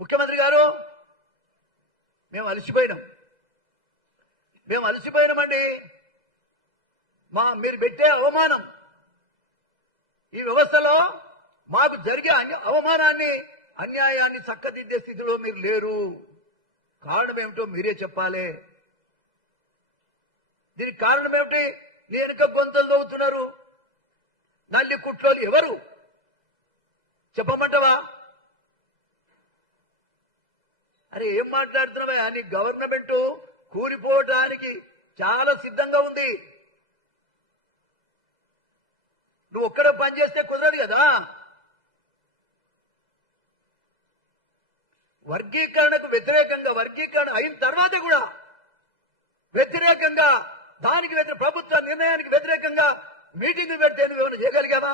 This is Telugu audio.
ముఖ్యమంత్రి గారు మేము అలసిపోయినామండి. మీరు పెట్టే అవమానం, ఈ వ్యవస్థలో మాకు జరిగే అవమానాన్ని, అన్యాయాన్ని చక్కదిద్దే స్థితిలో మీరు లేరు. కారణం ఏమిటో మీరే చెప్పాలి. దీనికి కారణం ఏమిటి? నీ వెనుక గొంతులు దవ్వుతున్నారు నల్లి కుట్లోలు ఎవరు చెప్పమంటవా? అరే ఏం మాట్లాడుతున్నావా? నీ గవర్నమెంట్ కూలిపోవడానికి చాలా సిద్ధంగా ఉంది. నువ్వు ఒక్కడే పనిచేస్తే కుదరదు కదా. వర్గీకరణకు వ్యతిరేకంగా, వర్గీకరణ అయిన తర్వాత కూడా వ్యతిరేకంగా, దానికి ప్రభుత్వ నిర్ణయానికి వ్యతిరేకంగా మీటింగ్ పెడితే నువ్వు ఏమైనా చేయగలిగావా?